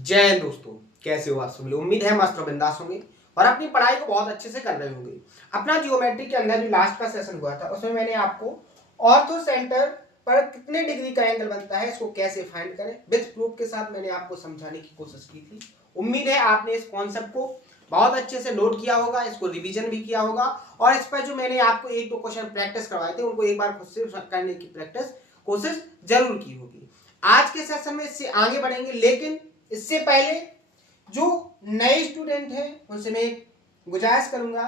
जय हिंद दोस्तों, कैसे हो आप सभी लोग। उम्मीद है मस्त और बिंदास होंगे और अपनी पढ़ाई को बहुत अच्छे से कर रहे होंगे। अपना जियोमेट्री के अंदर जो लास्ट का सेशन हुआ था उसमें मैंने आपको ऑर्थो सेंटर पर कितने डिग्री का एंगल बनता है इसको कैसे फाइंड करें विद प्रूफ के साथ मैंने आपको समझाने की कोशिश की थी। उम्मीद है आपने इस कॉन्सेप्ट को बहुत अच्छे से नोट किया होगा, इसको रिवीजन भी किया होगा और इस पर जो मैंने आपको एक दो क्वेश्चन प्रैक्टिस करवाए थे उनको एक बार खुद से करने की प्रैक्टिस कोशिश जरूर की होगी। आज के सेशन में इससे आगे बढ़ेंगे, लेकिन इससे पहले जो नए स्टूडेंट हैं उनसे मैं गुजारिश करूंगा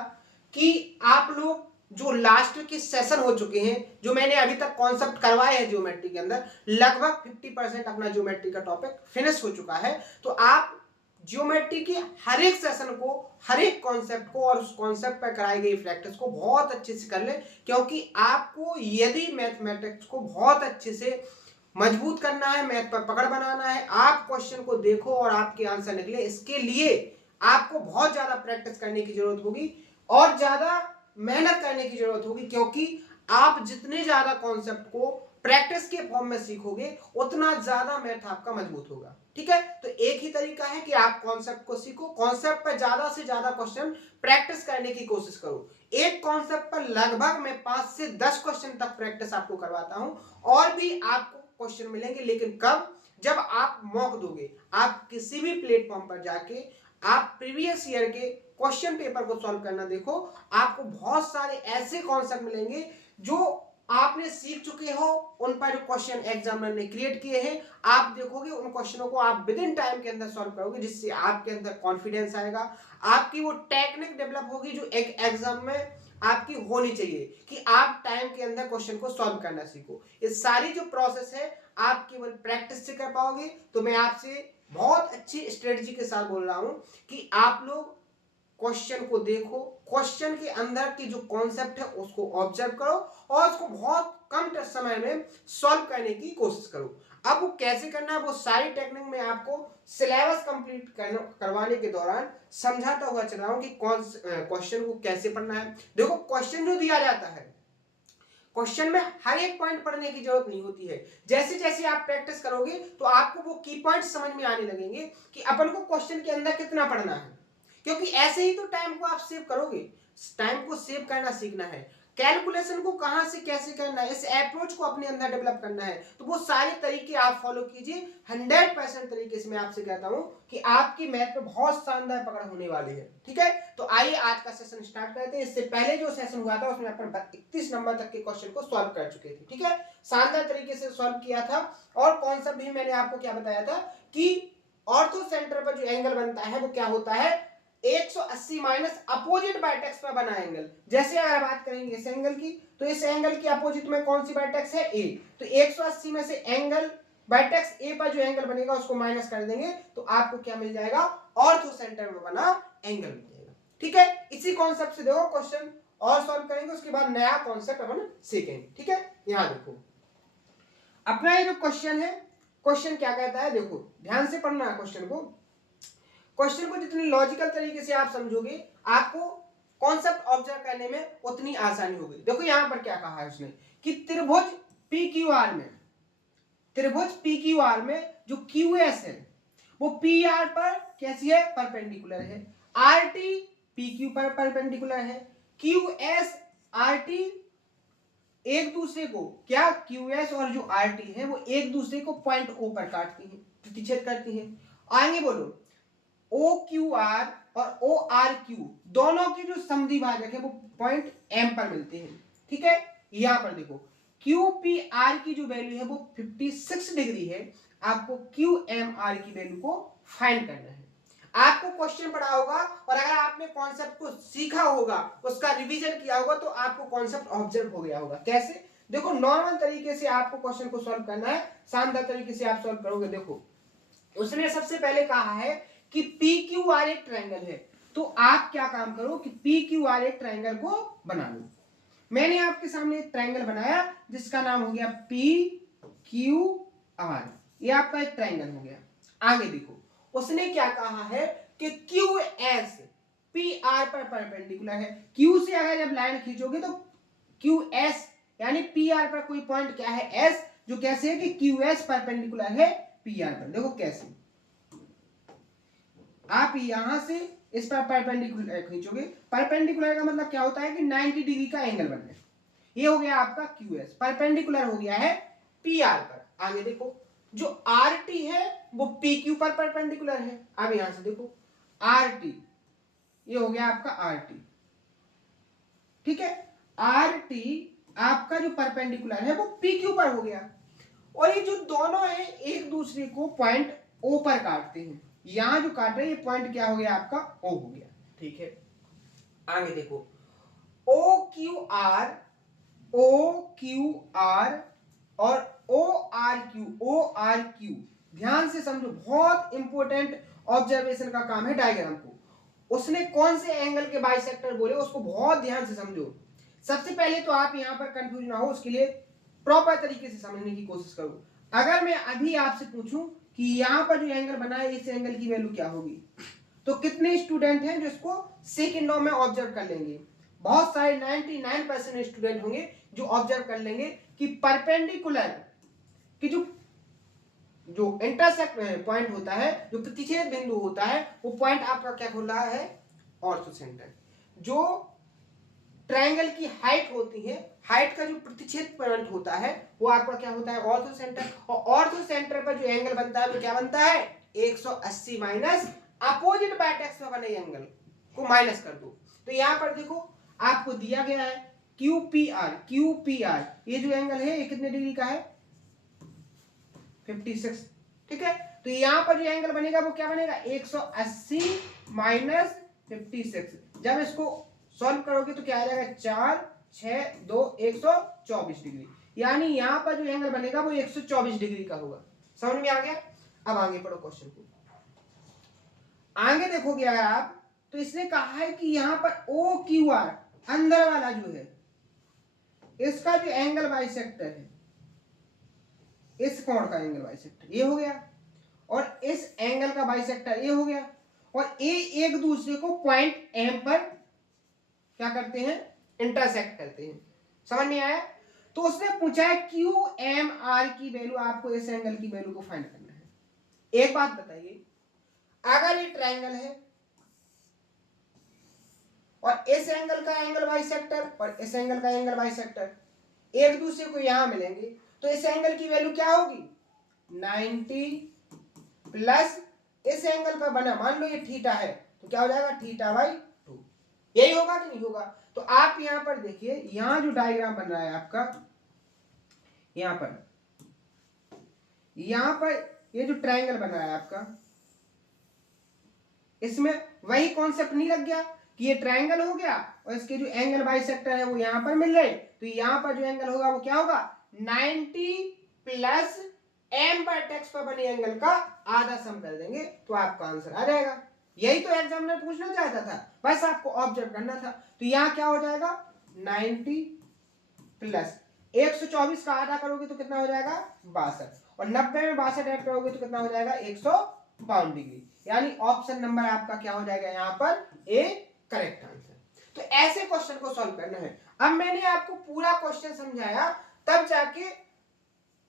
कि आप लोग जो लास्ट के सेशन हो चुके हैं, जो मैंने अभी तक कॉन्सेप्ट करवाए हैं ज्योमेट्री के अंदर, लगभग 50% अपना ज्योमेट्री का टॉपिक फिनिश हो चुका है। तो आप ज्योमेट्री के हर एक सेशन को, हर एक कॉन्सेप्ट को और उस कॉन्सेप्ट पर कराई गई प्रैक्टिस को बहुत अच्छे से कर लें, क्योंकि आपको यदि मैथमेटिक्स को बहुत अच्छे से मजबूत करना है, मैथ पर पकड़ बनाना है, आप क्वेश्चन को देखो और आपके आंसर निकले, इसके लिए आपको बहुत ज्यादा प्रैक्टिस करने की जरूरत होगी और ज्यादा मेहनत करने की जरूरत होगी, क्योंकि आप जितने ज्यादा कॉन्सेप्ट को प्रैक्टिस के फॉर्म में सीखोगे उतना ज्यादा मैथ आपका मजबूत होगा। ठीक है, तो एक ही तरीका है कि आप कॉन्सेप्ट को सीखो, कॉन्सेप्ट पर ज्यादा से ज्यादा क्वेश्चन प्रैक्टिस करने की कोशिश करो। एक कॉन्सेप्ट पर लगभग मैं 5 से 10 क्वेश्चन तक प्रैक्टिस आपको करवाता हूं और भी आपको क्वेश्चन मिलेंगे, लेकिन कब? जब आप मॉक दोगे। आप किसी भी प्लेटफॉर्म पर जाके आप प्रीवियस ईयर के क्वेश्चन पेपर को सॉल्व करना देखो, आपको बहुत सारे ऐसे कॉन्सेप्ट मिलेंगे जो आपने सीख चुके हो, उन पर जो क्वेश्चन एग्जामिनर ने क्रिएट किए हैं आप देखोगे, उन क्वेश्चनों को आप विद इन टाइम के अंदर सॉल्व करोगे, जिससे आपके अंदर कॉन्फिडेंस आएगा, आपकी वो टेक्निक डेवलप होगी जो एक एग्जाम में आपकी होनी चाहिए कि आप टाइम के अंदर क्वेश्चन को सॉल्व करना सीखो। ये सारी जो प्रोसेस है आप केवल प्रैक्टिस से कर पाओगे। तो मैं आपसे बहुत अच्छी स्ट्रेटजी के साथ बोल रहा हूं कि आप लोग क्वेश्चन को देखो, क्वेश्चन के अंदर की जो कॉन्सेप्ट है उसको ऑब्जर्व करो और उसको बहुत कम समय में सॉल्व करने की कोशिश करो। अब वो कैसे करना है वो सारी टेक्निक में आपको सिलेबस कंप्लीट करवाने के दौरान समझाता हुआ चल रहा हूं कि कौन क्वेश्चन को कैसे पढ़ना है। देखो, क्वेश्चन जो दिया जाता है, क्वेश्चन में हर एक पॉइंट पढ़ने की जरूरत नहीं होती है। जैसे जैसे आप प्रैक्टिस करोगे तो आपको वो की पॉइंट समझ में आने लगेंगे कि अपन को क्वेश्चन के अंदर कितना पढ़ना है, क्योंकि ऐसे ही तो टाइम को आप सेव करोगे। टाइम को सेव करना सीखना है, कैलकुलेशन को कहां से कैसे करना है, इस अप्रोच को अपने अंदर डेवलप करना है। तो वो सारे तरीके आप फॉलो कीजिए। 100% तरीके से मैं आपसे कहता हूं कि आपकी मैथ पे बहुत शानदार पकड़ होने वाली है। ठीक है, तो आइए आज का सेशन स्टार्ट करते हैं। इससे पहले जो सेशन हुआ था उसमें अपन 31 नंबर तक के क्वेश्चन को सॉल्व कर चुके थे। ठीक है, शानदार तरीके से सॉल्व किया था और कॉन्सेप्ट भी मैंने आपको क्या बताया था कि ऑर्थो सेंटर पर जो एंगल बनता है वो क्या होता है, 180 माइनस अपोजिट बाइटेक्स पर बना एंगल। जैसे अगर बात करेंगे इस एंगल की, तो इस एंगल की अपोजिट में कौन सी बाइटेक्स है, ए। तो 180 में से एंगल बाइटेक्स ए पर जो एंगल बनेगा उसको माइनस कर देंगे तो आपको क्या मिल जाएगा, ऑर्थो सेंटर में बना एंगल मिल जाएगा। ठीक है, इसी कॉन्सेप्ट से देखो क्वेश्चन और सॉल्व करेंगे, उसके बाद नया कॉन्सेप्ट अपन सीखेंगे। ठीक है, यहां देखो अपना ये जो क्वेश्चन है, क्वेश्चन क्या कहता है, देखो ध्यान से पढ़ना है क्वेश्चन को। क्वेश्चन को जितनी लॉजिकल तरीके से आप समझोगे आपको कॉन्सेप्ट ऑब्जर्व करने में उतनी आसानी होगी। देखो यहां पर क्या कहा है उसने कि त्रिभुज पी क्यू आर में, त्रिभुज पी क्यू आर में जो क्यू एस है वो पी आर पर कैसी है, परपेंडिकुलर है। आर टी पी क्यू पर परपेंडिकुलर है। क्यू एस आर टी एक दूसरे को, क्या क्यू एस और जो आर टी है वो एक दूसरे को पॉइंट ओ पर काटती है, प्रतिच्छेद करती है। आगे बोलो, ओ क्यू आर और ओ आर क्यू दोनों की जो समद्वि भाजक है वो पॉइंट एम पर मिलते हैं। ठीक है, यहां पर देखो क्यू पी आर की जो वैल्यू है वो 56 डिग्री है। आपको क्यू एम आर की वैल्यू को फाइंड करना है। आपको क्वेश्चन पढ़ा होगा और अगर आपने कॉन्सेप्ट को सीखा होगा, उसका रिवीजन किया होगा, तो आपको कॉन्सेप्ट ऑब्जर्व हो गया होगा। कैसे? देखो नॉर्मल तरीके से आपको क्वेश्चन को सॉल्व करना है, शानदार तरीके से आप सॉल्व करोगे। देखो उसने सबसे पहले कहा है कि पी क्यू आर एक ट्रायंगल है, तो आप क्या काम करो कि पी क्यू आर एक ट्रायंगल को बना लो। मैंने आपके सामने एक ट्रायंगल बनाया जिसका नाम हो गया पी क्यू आर, ये आपका एक ट्रायंगल हो गया। आगे देखो उसने क्या कहा है कि क्यू एस पी आर पर परपेंडिकुलर है। क्यू से अगर जब लाइन खींचोगे तो क्यू एस यानी पी आर पर कोई पॉइंट क्या है, एस, जो कैसे है कि क्यू एस परपेंडिकुलर है पी आर पर। देखो कैसे, आप यहां से इस पर परपेंडिकुलर खींचोगे। परपेंडिकुलर का मतलब क्या होता है कि 90 डिग्री का एंगल बनना है। ये हो गया आपका QS, परपेंडिकुलर हो गया है PR पर। आगे देखो, जो RT है वो PQ पर परपेंडिकुलर है। अब यहां से देखो RT, ये हो गया आपका RT, ठीक है। RT आपका जो परपेंडिकुलर है वो PQ पर हो गया, और ये जो दोनों है एक दूसरे को पॉइंट O पर काटते हैं। यहां जो काट रहे हैं ये पॉइंट क्या हो गया आपका O हो गया, ठीक है। आगे देखो OQR, OQR और ORQ ध्यान से समझो, बहुत इंपॉर्टेंट ऑब्जर्वेशन का काम है डायग्राम को। उसने कौन से एंगल के बाइसेक्टर बोले उसको बहुत ध्यान से समझो। सबसे पहले तो आप यहां पर कंफ्यूज ना हो, उसके लिए प्रॉपर तरीके से समझने की कोशिश करो। अगर मैं अभी आपसे पूछूं कि यहां पर जो एंगल बना है इस एंगल की वैल्यू क्या होगी, तो कितने स्टूडेंट हैं जो इसको सेकंडों में ऑब्जर्व कर लेंगे? बहुत सारे 99% स्टूडेंट होंगे जो ऑब्जर्व कर लेंगे कि परपेंडिकुलर कि जो इंटरसेक्ट पॉइंट होता है, जो प्रतिच्छेद बिंदु होता है, वो पॉइंट आपका क्या खोल रहा है? Ortho centre. जो ट्रायंगल की हाइट होती है, हाइट का जो प्रतिच्छेद पॉइंट होता है वो आपका क्या होता है? Ortho centre. और ऑर्थो सेंटर पर जो एंगल बनता है वो क्या बनता है? 180 माइनस अपोजिट वर्टेक्स में बने एंगल को माइनस कर दो। तो यहां पर देखो आपको दिया गया है QPR, ये जो एंगल है ये कितने डिग्री का है? 56, ठीक है। तो यहां पर जो एंगल बनेगा वो क्या बनेगा? 180 माइनस 56। जब इसको सॉल्व करोगे तो क्या आ जाएगा? 4 6 2 124 डिग्री। यानी यहां पर जो एंगल बनेगा वो 124 डिग्री का होगा। समझ में आ गया? अब आगे पढ़ो क्वेश्चन को। आगे देखोगे अगर आप, तो इसने कहा है कि यहां पर OQR अंदर वाला जो है इसका जो एंगल बाइसेक्टर है, इस कोण का एंगल बाइसेक्टर ये हो गया, और इस एंगल का बाइसेक्टर ये हो गया, और ये एक दूसरे को पॉइंट M पर क्या करते हैं? इंटरसेक्ट करते हैं। समझ में आया? तो उसने पूछा है QMR की वैल्यू, आपको इस एंगल की वैल्यू को फाइंड करना है। एक बात बताइए, अगर ये ट्रायंगल है और इस एंगल का एंगल बाइसेक्टर और इस एंगल का एंगल बाइसेक्टर एक दूसरे को यहां मिलेंगे, तो इस एंगल की वैल्यू क्या होगी? 90 प्लस इस एंगल पर बना, मान लो ये थीटा है, तो क्या हो जाएगा? θ/2। यही होगा कि नहीं होगा? तो आप यहां पर देखिए, यहां जो डायग्राम बन रहा है आपका, यहां पर ये जो ट्रायंगल बन रहा है आपका, इसमें वही कॉन्सेप्ट नहीं लग गया कि ये ट्रायंगल हो गया और इसके जो एंगल बाइसेक्टर है वो यहां पर मिल रहे, तो यहां पर जो एंगल होगा वो क्या होगा? 90 प्लस M वर्टेक्स पर बने एंगल का आधा सम कर देंगे तो आपका आंसर आ जाएगा। यही तो एग्जामिनर पूछना चाहता था, बस आपको ऑब्जर्व करना था। तो यहां क्या हो जाएगा? 90 प्लस 124 का आधा करोगे तो कितना हो जाएगा? 62, और 90 में 62 ऐड करोगे तो कितना हो जाएगा? 152 डिग्री। यानी ऑप्शन नंबर आपका क्या हो जाएगा यहां पर? A correct answer. तो ऐसे क्वेश्चन को सॉल्व करना है। अब मैंने आपको पूरा क्वेश्चन समझाया, तब जाके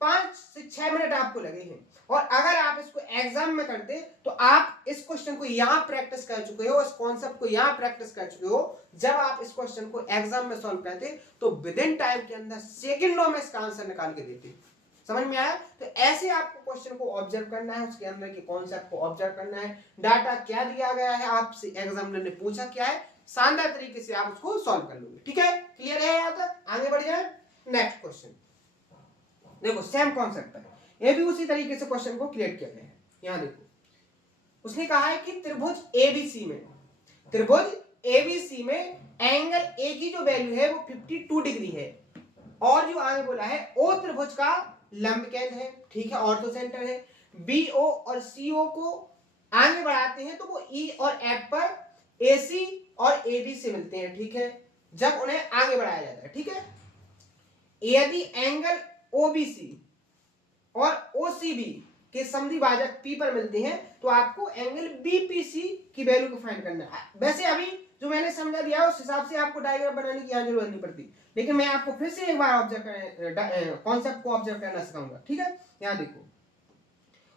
5 से 6 मिनट आपको लगे हैं, और अगर आप इसको एग्जाम में करते तो आप इस क्वेश्चन को यहां प्रैक्टिस कर चुके हो, इस कॉन्सेप्ट को यहां प्रैक्टिस कर चुके हो। जब आप इस क्वेश्चन को एग्जाम में सॉल्व करते तो विद इन टाइम के अंदर सेकंडों में इसका आंसर निकाल के देते। समझ में आया? तो ऐसे आपको क्वेश्चन को ऑब्जर्व करना है, उसके अंदर के कॉन्सेप्ट को ऑब्जर्व करना है, डाटा क्या दिया गया है, आपसे एग्जामिनर ने पूछा क्या है, शानदार तरीके से आप उसको सॉल्व कर लोगे। ठीक है? क्लियर है यहां तक? आगे बढ़ जाए नेक्स्ट क्वेश्चन। देखो सेम कॉन्सेप्ट है, ये भी उसी तरीके से क्वेश्चन को क्लियर किया गया है। यहां देखो उसने कहा है कि त्रिभुज एबीसी में एंगल ए की जो वैल्यू है वो 52 डिग्री है, और जो आगे बोला है ओ त्रिभुज का लंब केंद्र है, ठीक है, ऑर्थो सेंटर है। बीओ और सीओ को आगे बढ़ाते हैं तो वो ई और एफ पर एसी और एबी से मिलते हैं, ठीक है, जब उन्हें आगे बढ़ाया जाता है। ठीक है, यदि एंगल ओबीसी और ओसीबी के समद्विभाजक पी पर मिलते हैं तो आपको एंगल बीपीसी की वैल्यू को फाइंड करना है। वैसे अभी जो मैंने समझा दिया उस हिसाब से आपको डायग्राम बनाने की यहाँ जरूरत नहीं पड़ती, लेकिन मैं आपको फिर से एक बार ऑब्जर्व कॉन्सेप्ट को ऑब्जर्व करना सिखाऊंगा। ठीक है, यहाँ देखो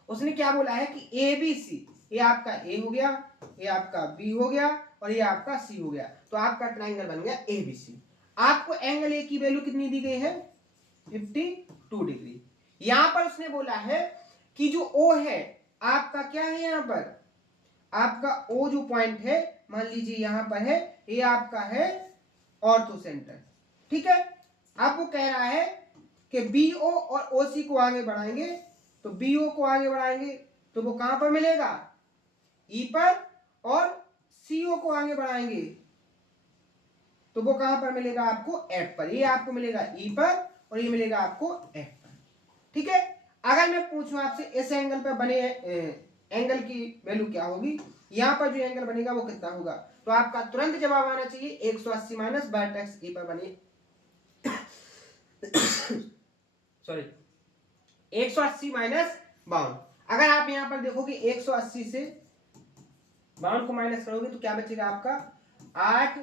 उसने क्या बोला है कि एबीसी ये आपका ए हो गया, ये आपका बी हो गया और ये आपका सी हो गया। तो आपका ट्राइंगल बन गया एबीसी। आपको एंगल ए की वैल्यू कितनी दी गई है? 52 डिग्री। यहां पर उसने बोला है कि जो ओ है आपका क्या है, यहां पर आपका ओ जो पॉइंट है मान लीजिए यहां पर है, ये आपका है ऑर्थो सेंटर। ठीक है, आपको कह रहा है कि बीओ और ओसी को आगे बढ़ाएंगे, तो बीओ को आगे बढ़ाएंगे तो वो कहां पर मिलेगा? ई पर, और सीओ को आगे बढ़ाएंगे तो वो कहां पर मिलेगा आपको? एफ पर। ये आपको मिलेगा ई पर और ये मिलेगा आपको एफ पर। ठीक है, अगर मैं पूछूं आपसे इस एंगल पर बने एंगल की वैल्यू क्या होगी, यहां पर जो एंगल बनेगा वो कितना होगा, तो आपका तुरंत जवाब आना चाहिए 180 माइनस वर्टेक्स ए पर बने सॉरी 180 माइनस 52। अगर आप यहां पर देखोगे 180 से 52 को माइनस करोगे तो क्या बचेगा आपका? 8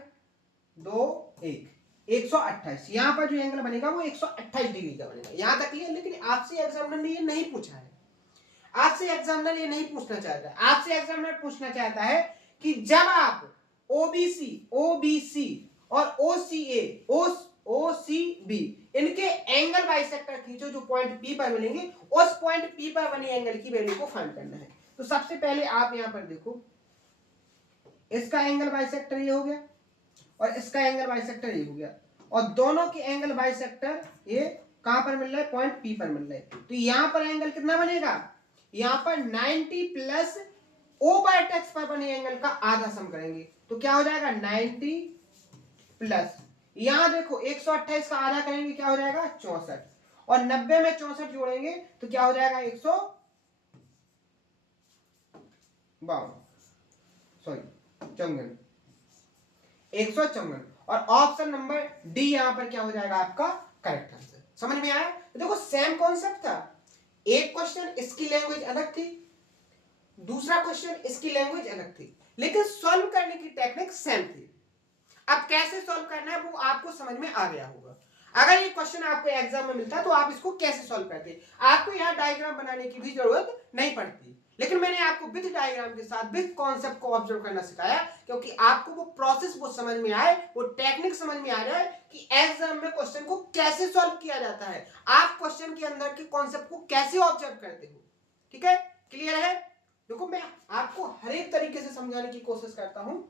2 1 128। यहां पर जो एंगल बनेगा वो 128 डिग्री का बनेगा। यहां तक क्लियर। लेकिन आपसे एग्जामिनर ने ये नहीं पूछा है, आपसे एग्जामिनर ये नहीं पूछना चाहता है। आपसे एग्जामिनर पूछना चाहता है कि जब आप ओबीसी ओबीसी और ओसीए ओसीबी इनके एंगल बाइसेक्टर खींचो जो पॉइंट पी पर मिलेंगे, उस पॉइंट पी पर बने एंगल की वैल्यू को फाइंड करना है। तो सबसे पहले आप यहां पर देखो, इसका एंगल बाइसेक्टर ये हो गया और इसका एंगल बाइसेक्टर ये हो गया, और दोनों के एंगल बाइसेक्टर ये कहां पर मिल रहा है? पॉइंट पी पर मिल रहा है। तो यहां पर एंगल कितना बनेगा? यहां पर 90 प्लस ओ वर्टेक्स पर बने एंगल का आधा सम करेंगे तो क्या हो जाएगा? 90 प्लस, यहां देखो 128 का आधा करेंगे क्या हो जाएगा? 64, और 90 में 64 जोड़ेंगे तो क्या हो जाएगा? 152 सॉरी 154। और ऑप्शन नंबर डी यहां पर क्या हो जाएगा आपका करेक्ट आंसर। समझ में आया? देखो सेम कॉन्सेप्ट था। एक क्वेश्चन इसकी लैंग्वेज अलग थी, दूसरा क्वेश्चन इसकी लैंग्वेज अलग थी, लेकिन सॉल्व करने की टेक्निक सेम थी। अब कैसे सॉल्व करना है वो आपको समझ में आ गया होगा। अगर ये क्वेश्चन आपको एग्जाम में मिलता तो आप इसको कैसे सॉल्व करते? आपको यहां डायग्राम बनाने की भी जरूरत नहीं पड़ती, लेकिन मैंने आपको विद डायग्राम के साथ विद कॉन्सेप्ट को ऑब्जर्व करना सिखाया, क्योंकि आपको वो प्रोसेस वो समझ में आए, वो टेक्निक समझ में आ जाए कि एग्जाम में क्वेश्चन को कैसे सॉल्व किया जाता है, आप क्वेश्चन के अंदर के कॉन्सेप्ट को कैसे ऑब्जर्व करते हो। ठीक है, क्लियर है? देखो मैं आपको हर एक तरीके से समझाने की कोशिश करता हूं,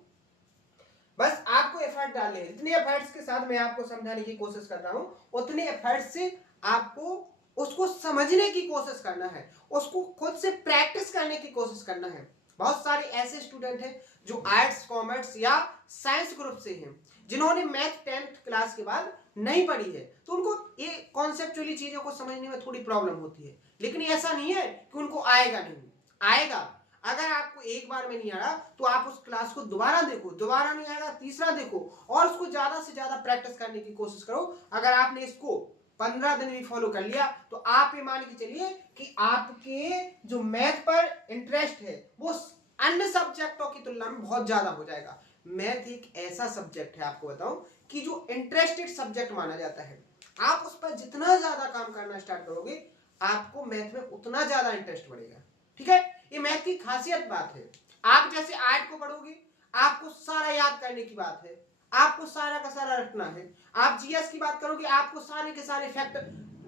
बस आपको एफर्ट डालने हैं। जितने एफर्ट्स के साथ मैं आपको समझाने की कोशिश कर रहा हूं, उतने एफर्ट्स से आपको उसको समझने की कोशिश करना है, उसको खुद से प्रैक्टिस करने की कोशिश करना है। बहुत सारे ऐसे स्टूडेंट हैं जो आर्ट्स कॉमर्स या साइंस ग्रुप से हैं, जिन्होंने मैथ 10th क्लास के बाद नहीं पढ़ी है, तो उनको ये कॉन्सेप्चुअली चीजों को समझने में थोड़ी प्रॉब्लम होती है। लेकिन ऐसा नहीं है कि उनको आएगा नहीं, आएगा। अगर आपको एक बार में नहीं आ रहा तो आप उस क्लास को दोबारा देखो, दोबारा नहीं आएगा तीसरा देखो, और उसको ज्यादा से ज्यादा प्रैक्टिस करने की कोशिश करो। अगर आपने इसको 15 दिन भी फॉलो कर लिया तो आप ये मान के चलिए कि आपके जो मैथ पर इंटरेस्ट है वो अन्य सब्जेक्टों की तुलना में बहुत ज्यादा हो जाएगा। मैथ एक ऐसा सब्जेक्ट है, आपको बताऊं, कि जो इंटरेस्टेड सब्जेक्ट माना जाता है। आप उस पर जितना ज्यादा काम करना स्टार्ट करोगे आपको मैथ में उतना ज्यादा इंटरेस्ट बढ़ेगा। ठीक है, ये मैथ की खासियत बात है। आप जैसे आर्ट को पढ़ोगे आपको सारा याद करने की बात है, आपको सारा का सारा रटना है। आप जीएस की बात करोगे आपको सारे के सारे फैक्ट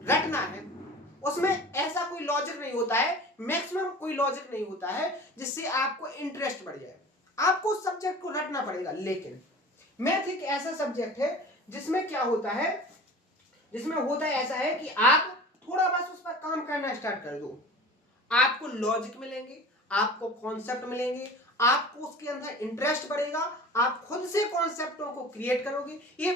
रटना है। उसमें ऐसा कोई लॉजिक नहीं होता है, मैक्सिमम कोई लॉजिक नहीं होता है जिससे आपको इंटरेस्ट बढ़ जाए। आपको सब्जेक्ट को रटना पड़ेगा। लेकिन मैथ एक ऐसा सब्जेक्ट है जिसमें क्या होता है, जिसमें होता है ऐसा है कि आप थोड़ा बस उस पर काम करना स्टार्ट कर दो, आपको लॉजिक मिलेंगे, आपको कॉन्सेप्ट मिलेंगे, आपको उसके अंदर इंटरेस्ट बढ़ेगा, आप खुद से कॉन्सेप्टों को क्रिएट करोगे। ये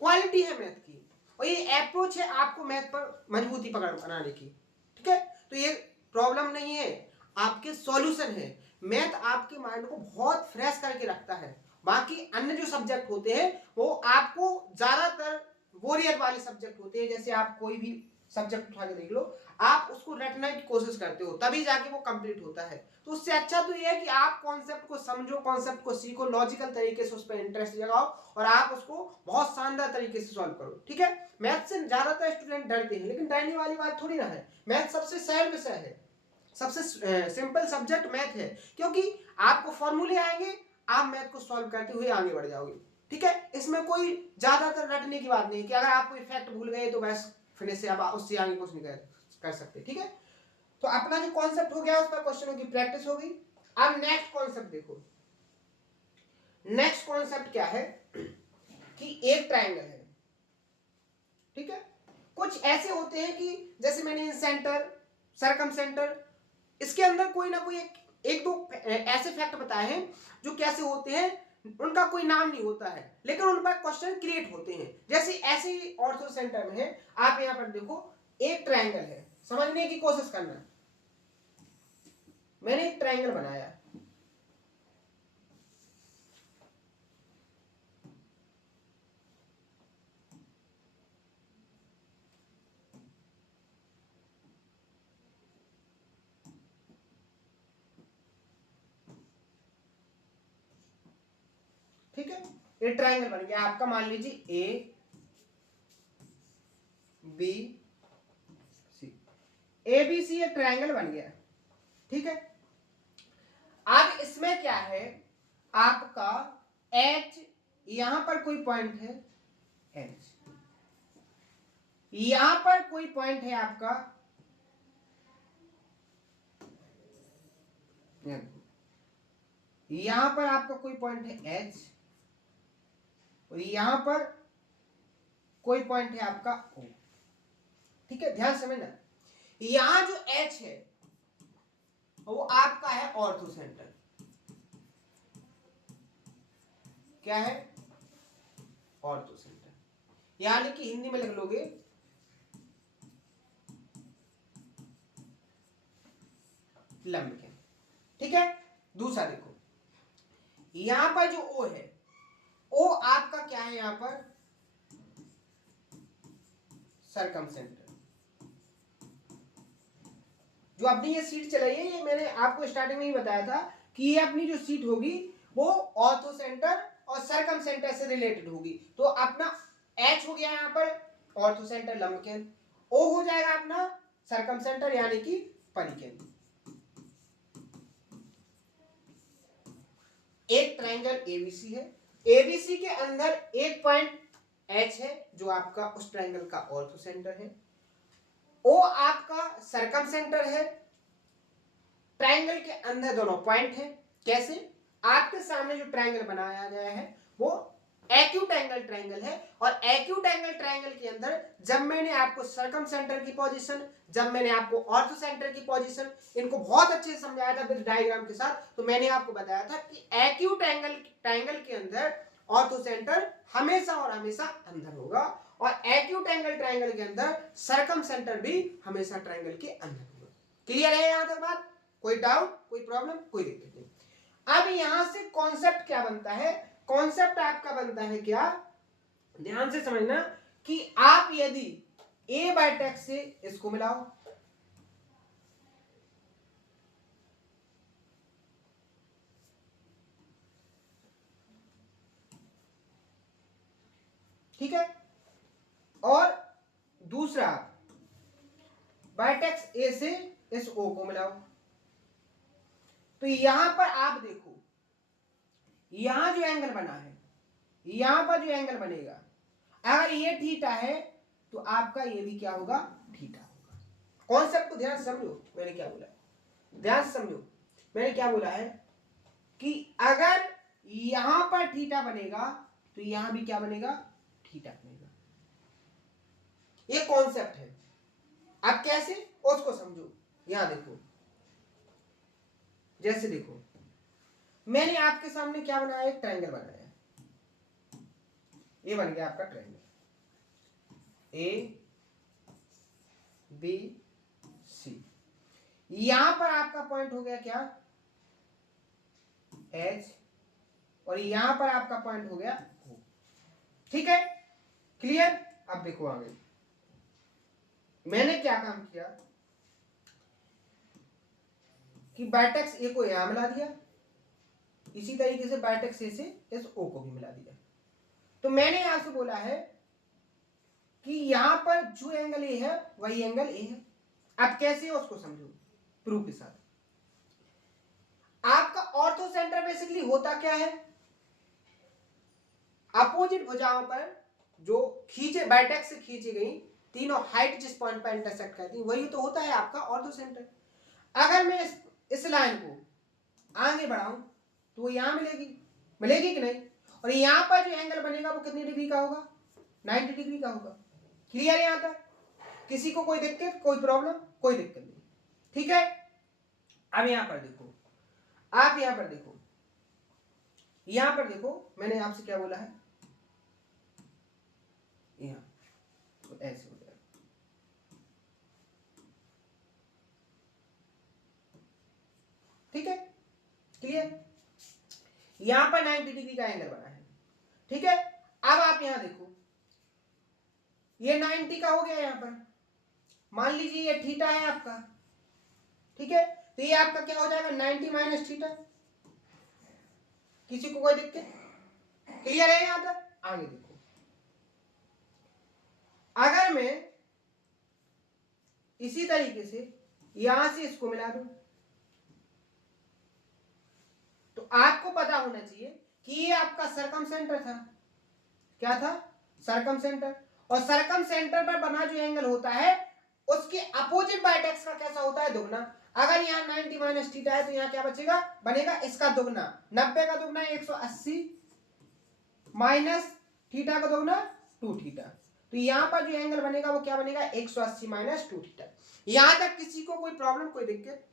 क्वालिटी है मैथ की, और ये अप्रोच है आपको मैथ पर मजबूती पकड़ बनाने की। ठीक है, तो ये प्रॉब्लम नहीं है, आपके सॉल्यूशन है। मैथ आपके माइंड को बहुत फ्रेश करके रखता है। बाकी अन्य जो सब्जेक्ट होते हैं वो आपको ज्यादातर बोरियत वाले सब्जेक्ट होते हैं। जैसे आप कोई भी सब्जेक्ट उठा के देख लो, आप उसको रटने की कोशिश करते हो तभी जाके वो कंप्लीट होता है। तो उससे अच्छा तो ये है कि आप कॉन्सेप्ट को समझो, कॉन्सेप्ट को सीखो, लॉजिकल तरीके से उस पर इंटरेस्ट जगाओ और आप उसको बहुत शानदार तरीके से सॉल्व करो। ठीक है, मैथ से ज्यादातर स्टूडेंट डरते हैं, लेकिन डरने वाली बात थोड़ी ना है। मैथ सबसे सरल विषय है, सबसे सिंपल सब्जेक्ट मैथ है, क्योंकि आपको फॉर्मूले आएंगे, आप मैथ को सॉल्व करते हुए आगे बढ़ जाओगे। ठीक है, इसमें कोई ज्यादातर रटने की बात नहीं कि अगर आप कोई फैक्ट भूल गए तो बस फिनिश से, आप उससे आगे कुछ नहीं कर सकते। ठीक है, तो अपना जो कॉन्सेप्ट हो गया उस पर क्वेश्चनों की प्रैक्टिस होगी। अब नेक्स्ट कॉन्सेप्ट देखो, नेक्स्ट कॉन्सेप्ट क्या है कि एक ट्राइंगल है। ठीक है, कुछ ऐसे होते हैं कि जैसे मैंने सेंटर, सरकम सेंटर, इसके अंदर कोई ना कोई एक दो ऐसे फैक्ट बताए हैं जो कैसे होते हैं, उनका कोई नाम नहीं होता है, लेकिन उन पर क्वेश्चन क्रिएट होते हैं। जैसे ऐसे ही ऑर्थो सेंटर में है, आप यहां पर देखो एक ट्राइंगल है, समझने की कोशिश करना। मैंने एक ट्राइंगल बनाया, ठीक है, ये ट्राइंगल बन गया आपका, मान लीजिए A B C, A B C एक ट्राइंगल बन गया। ठीक है, अब इसमें क्या है, आपका एच, यहां पर कोई पॉइंट है एच, यहां पर कोई पॉइंट है आपका, यहां पर आपका कोई पॉइंट है एच, और यहां पर कोई पॉइंट है आपका ओ। ठीक है, ध्यान समझना, यहां जो एच है वो आपका है ऑर्थो सेंटर। क्या है, ऑर्थो सेंटर, यानी कि हिंदी में लिख लोगे लंब के। ठीक है, दूसरा देखो, यहां पर जो ओ है, ओ आपका क्या है, यहां पर सरकम सेंटर। जो अपनी ये सीट चलाई है, ये मैंने आपको स्टार्टिंग में ही बताया था कि ये अपनी जो सीट होगी वो ऑर्थो सेंटर और सरकम सेंटर से रिलेटेड होगी। तो अपना एच हो गया यहां पर ऑर्थो सेंटर लंब केंद्र, ओ हो जाएगा अपना सरकम सेंटर यानी कि परिकेंद्र। एक ट्राइंगल एबीसी है, एबीसी के अंदर एक पॉइंट एच है जो आपका उस ट्राइंगल का ऑर्थो सेंटर है, ओ आपका सरकम सेंटर है, ट्राइंगल के अंदर दोनों पॉइंट है। कैसे, आपके सामने जो ट्राइंगल बनाया गया है वो एक्यूट एंगल ट्राइंगल है, और एक्यूट एंगल ट्राइंगल के अंदर जब मैंने आपको सरकम सेंटर की पोजीशन, जब मैंने आपको ऑर्थो सेंटर की पोजीशन, इनको बहुत अच्छे से समझाया था विद डायग्राम के साथ, तो मैंने आपको बताया था कि एक्यूट एंगल ट्राइंगल के अंदर ऑर्थो सेंटर हमेशा और हमेशा अंदर होगा, और एक्यूट एंगल ट्राइंगल के अंदर सरकम सेंटर भी हमेशा ट्राइंगल के अंदर होगा। क्लियर है यहां तक बात, कोई डाउट, कोई प्रॉब्लम, कोई दिक्कत नहीं। अब यहां से कॉन्सेप्ट क्या बनता है, कॉन्सेप्ट आपका बनता है क्या, ध्यान से समझना, कि आप यदि ए बाय से इसको मिलाओ, ठीक है, और दूसरा बाय ए से इस ओ को मिलाओ, तो यहां पर आप देखो, यहां जो एंगल बना है, यहां पर जो एंगल बनेगा, अगर ये थीटा है तो आपका ये भी क्या होगा, थीटा होगा। कॉन्सेप्ट को ध्यान से समझो, मैंने क्या बोला, ध्यान से समझो, मैंने क्या बोला है कि अगर यहां पर थीटा बनेगा तो यहां भी क्या बनेगा, थीटा बनेगा। ये कॉन्सेप्ट है। अब कैसे, उसको समझो। यहां देखो, जैसे देखो मैंने आपके सामने क्या बनाया, एक ट्रायंगल बनाया, ये बन गया आपका ट्रायंगल ए बी सी, यहां पर आपका पॉइंट हो गया क्या, एच, और यहां पर आपका पॉइंट हो गया ओ। ठीक है, क्लियर। अब देखो आगे मैंने क्या काम किया कि बायटेक्स ए को यहां मिला दिया, इसी तरीके से बायटेक्स ए से इस ओ को भी मिला दिया। तो मैंने यहां से बोला है कि यहां पर जो एंगल ए है वही एंगल ए है। अब कैसे उसको समझो, प्रूफ के साथ। आपका ऑर्थो सेंटर बेसिकली होता क्या है, अपोजिट भुजाओं पर जो खींचे वर्टेक्स से खींची गई तीनों हाइट जिस पॉइंट पर इंटरसेक्ट करती है वही तो होता है आपका ऑर्थो सेंटर। अगर मैं इस लाइन को आगे बढ़ाऊं तो वो यहां मिलेगी कि नहीं, और यहां पर जो एंगल बनेगा वो कितनी डिग्री का होगा, 90 डिग्री का होगा। क्लियर यहां तक, किसी को कोई दिक्कत, कोई प्रॉब्लम, कोई दिक्कत नहीं, ठीक है। अब यहां पर देखो, आप यहां पर देखो, यहां पर देखो मैंने आपसे क्या बोला है, यहां तो ऐसे हो जाएगा, ठीक है, क्लियर। यहां पर 90 डिग्री का एंगल बना है, ठीक है। अब आप यहां देखो, ये 90 का हो गया, यहां पर मान लीजिए ये थीटा है आपका, ठीक है, तो ये आपका क्या हो जाएगा 90 माइनस थीटा। किसी को कोई दिक्कत, क्लियर है यहां तक। आगे देखो, अगर मैं इसी तरीके से यहां से इसको मिला दूं तो आपको पता होना चाहिए कि ये आपका सरकम सेंटर था, क्या था, सरकम सेंटर। और सरकम सेंटर पर बना जो एंगल होता है उसके अपोजिट वर्टेक्स का कैसा होता है, दुगना। अगर यहाँ 90 माइनस थीटा है तो यहाँ क्या बचेगा, बनेगा इसका दुगना, 90 का दुगना 180 माइनस थीटा का दुगना 2 थीटा, तो यहाँ पर जो एंगल बनेगा वो क्या बनेगा 180 माइनस 2 थीटा। यहां तक किसी को कोई प्रॉब्लम, कोई दिक्कत,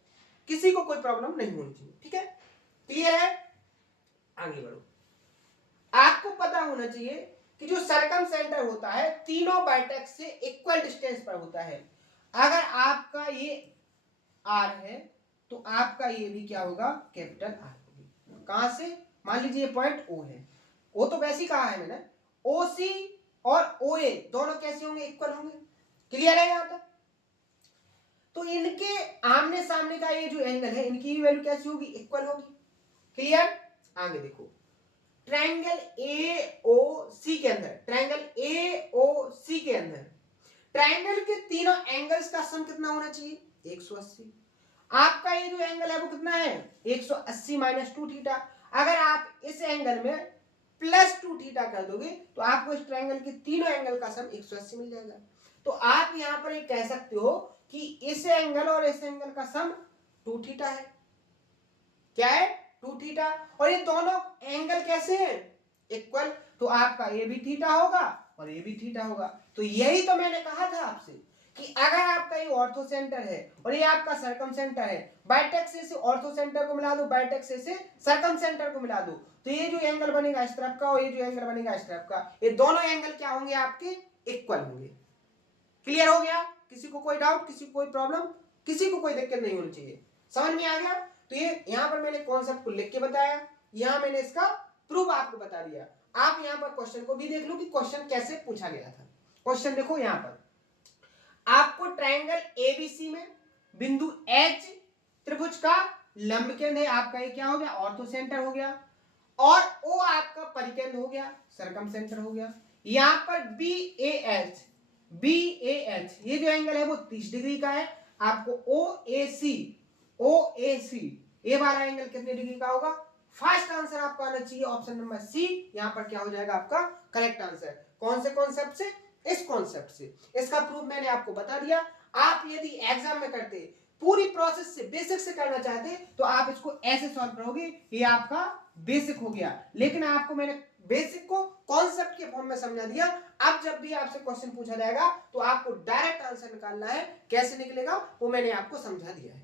किसी को कोई प्रॉब्लम नहीं होनी चाहिए, ठीक है, क्लियर है। आगे बढ़ो, आपको पता होना चाहिए कि जो सरकम सेंटर होता है तीनों वर्टेक्स से इक्वल डिस्टेंस पर होता है। अगर आपका ये आर है तो आपका ये भी क्या होगा, कैपिटल आर होगी। कहां से, मान लीजिए पॉइंट ओ है, ओ तो वैसे ही कहा है मैंने, ओ सी और ओ ए दोनों कैसे होंगे, इक्वल होंगे। क्लियर है यहां तक। तो इनके आमने सामने का ये जो एंगल है इनकी वैल्यू कैसी होगी, इक्वल होगी। क्लियर। आगे देखो, ट्रायंगल AOC के अंदर, ट्रायंगल AOC के अंदर ट्रायंगल के तीनों एंगल्स का सम कितना होना चाहिए, 180। आपका ये जो एंगल है वो कितना है, 180 माइनस 2 थीटा। अगर आप इस एंगल में प्लस 2 थीटा कर दोगे तो आपको इस ट्रायंगल के तीनों एंगल का सम 180 मिल जाएगा। तो आप यहां पर एक कह सकते हो कि इस एंगल और इस एंगल का सम 2 थीटा है। क्या है, 2 थीटा। और ये दोनों एंगल कैसे हैं, इक्वल, तो आपका ये भी थीटा होगा और ये भी थीटा होगा। तो यही तो मैंने कहा था आपसे कि अगर आपका ये ऑर्थो सेंटर है और ये आपका सरकम सेंटर है, बाइटेक्स से ऑर्थो सेंटर को मिला दो, बाइटेक्स से सरकम सेंटर को मिला दो, तो ये जो एंगल बनेगा इस तरफ का और ये जो एंगल बनेगा इस तरफ का, ये दोनों एंगल क्या होंगे, आपके इक्वल होंगे। क्लियर हो गया, किसी को कोई डाउट, किसी को कोई प्रॉब्लम, किसी को कोई दिक्कत नहीं होनी चाहिए, समझ में आ गया। तो ये यहां पर मैंने कॉन्सेप्ट को लिख के बताया, यहां मैंने इसका प्रूफ आपको बता दिया। आप यहां पर क्वेश्चन को भी देख लो कि क्वेश्चन कैसे पूछा गया था। क्वेश्चन देखो, यहां पर आपको ट्रायंगल एबीसी में बिंदु एच त्रिभुज का लंब केंद्र है, आपका ये क्या हो गया, ऑर्थो सेंटर हो गया, और ओ आपका परिकेंद्र हो गया, सरकम सेंटर हो गया। यहां पर बी ए एच ये जो एंगल है वो 30 डिग्री का है। आपको ओ ए सी ये वाला एंगल कितने डिग्री का होगा। फर्स्ट आंसर आपका आना चाहिए ऑप्शन नंबर सी, यहां पर क्या हो जाएगा आपका करेक्ट आंसर। कौन से कॉन्सेप्ट से, इस कॉन्सेप्ट से। इसका प्रूफ मैंने आपको बता दिया। आप यदि एग्जाम में करते, पूरी प्रोसेस से, बेसिक से करना चाहते तो आप इसको ऐसे सॉल्व करोगे, ये आपका बेसिक हो गया। लेकिन आपको मैंने बेसिक को कॉन्सेप्ट के फॉर्म में समझा दिया। अब जब भी आपसे क्वेश्चन पूछा जाएगा तो आपको डायरेक्ट आंसर निकालना है, कैसे निकलेगा वो मैंने आपको समझा दिया है।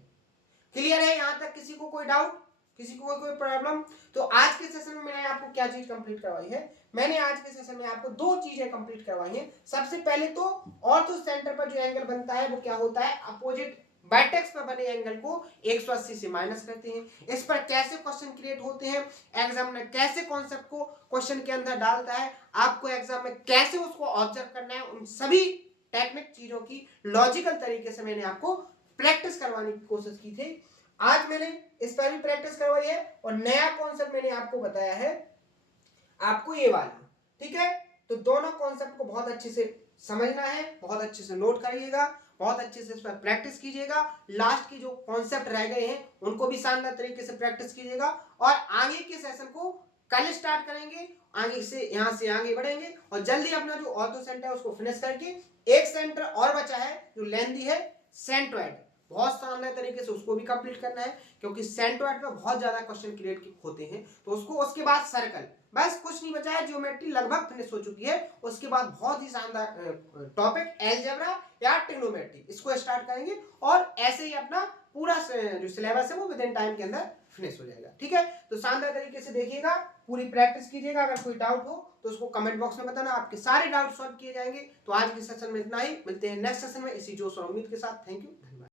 क्लियर है यहां तक, किसी को कोई डाउट, किसी को कोई प्रॉब्लम। तो आज के सेशन में मैंने आपको क्या चीज कंप्लीट करवाई है, मैंने आज के सेशन में आपको 2 चीजें कंप्लीट करवाई हैं। सबसे पहले तो ऑर्थो सेंटर पर जो एंगल बनता है वो क्या होता है, अपोजिट वर्टेक्स पर बने एंगल को 180 से माइनस करते हैं। इस पर कैसे क्वेश्चन क्रिएट होते हैं, एग्जाम में कैसे कॉन्सेप्ट को क्वेश्चन के अंदर डालता है, आपको एग्जाम में कैसे उसको ऑब्जर्व करना है, उन सभी टेक्निक चीजों की लॉजिकल तरीके से मैंने आपको प्रैक्टिस करवाने की कोशिश की थी। आज मैंने इस पर भी प्रैक्टिस करवाई है और नया कॉन्सेप्ट मैंने आपको बताया है, आपको ये वाला, ठीक है। तो दोनों कॉन्सेप्ट को बहुत अच्छे से समझना है, बहुत अच्छे से नोट करिएगा। बहुत अच्छे से इस पर प्रैक्टिस कीजिएगा। लास्ट की जो कॉन्सेप्ट रह गए हैं उनको भी शानदार तरीके से प्रैक्टिस कीजिएगा और आगे के सेशन को कल स्टार्ट करेंगे, आगे से यहाँ से आगे बढ़ेंगे और जल्दी अपना जो ऑर्थो सेंटर है उसको फिनिश करके एक सेंटर और बचा है जो लेंथी है सेंट्रोइड, बहुत शानदार तरीके से उसको भी कंप्लीट करना है क्योंकि सेंट्रोइड में बहुत ज्यादा क्वेश्चन क्रिएट होते हैं। तो उसको, उसके बाद सर्कल, बस कुछ नहीं बचा है, ज्योमेट्री लगभग फिनिश हो चुकी है। उसके बाद बहुत ही शानदार टॉपिक अलजेब्रा या ट्रिग्नोमेट्री, इसको स्टार्ट करेंगे और ऐसे ही अपना पूरा जो सिलेबस है वो विद इन टाइम के अंदर फिनिश हो जाएगा। ठीक है, तो शानदार तरीके से देखिएगा, पूरी प्रैक्टिस कीजिएगा। अगर कोई डाउट हो तो उसको कमेंट बॉक्स में बताना, आपके सारे डाउट सॉल्व किए जाएंगे। तो आज के सेशन में इतना ही, मिलते हैं नेक्स्ट सेशन में इसी जोश और उम्मीद के साथ। Thank you.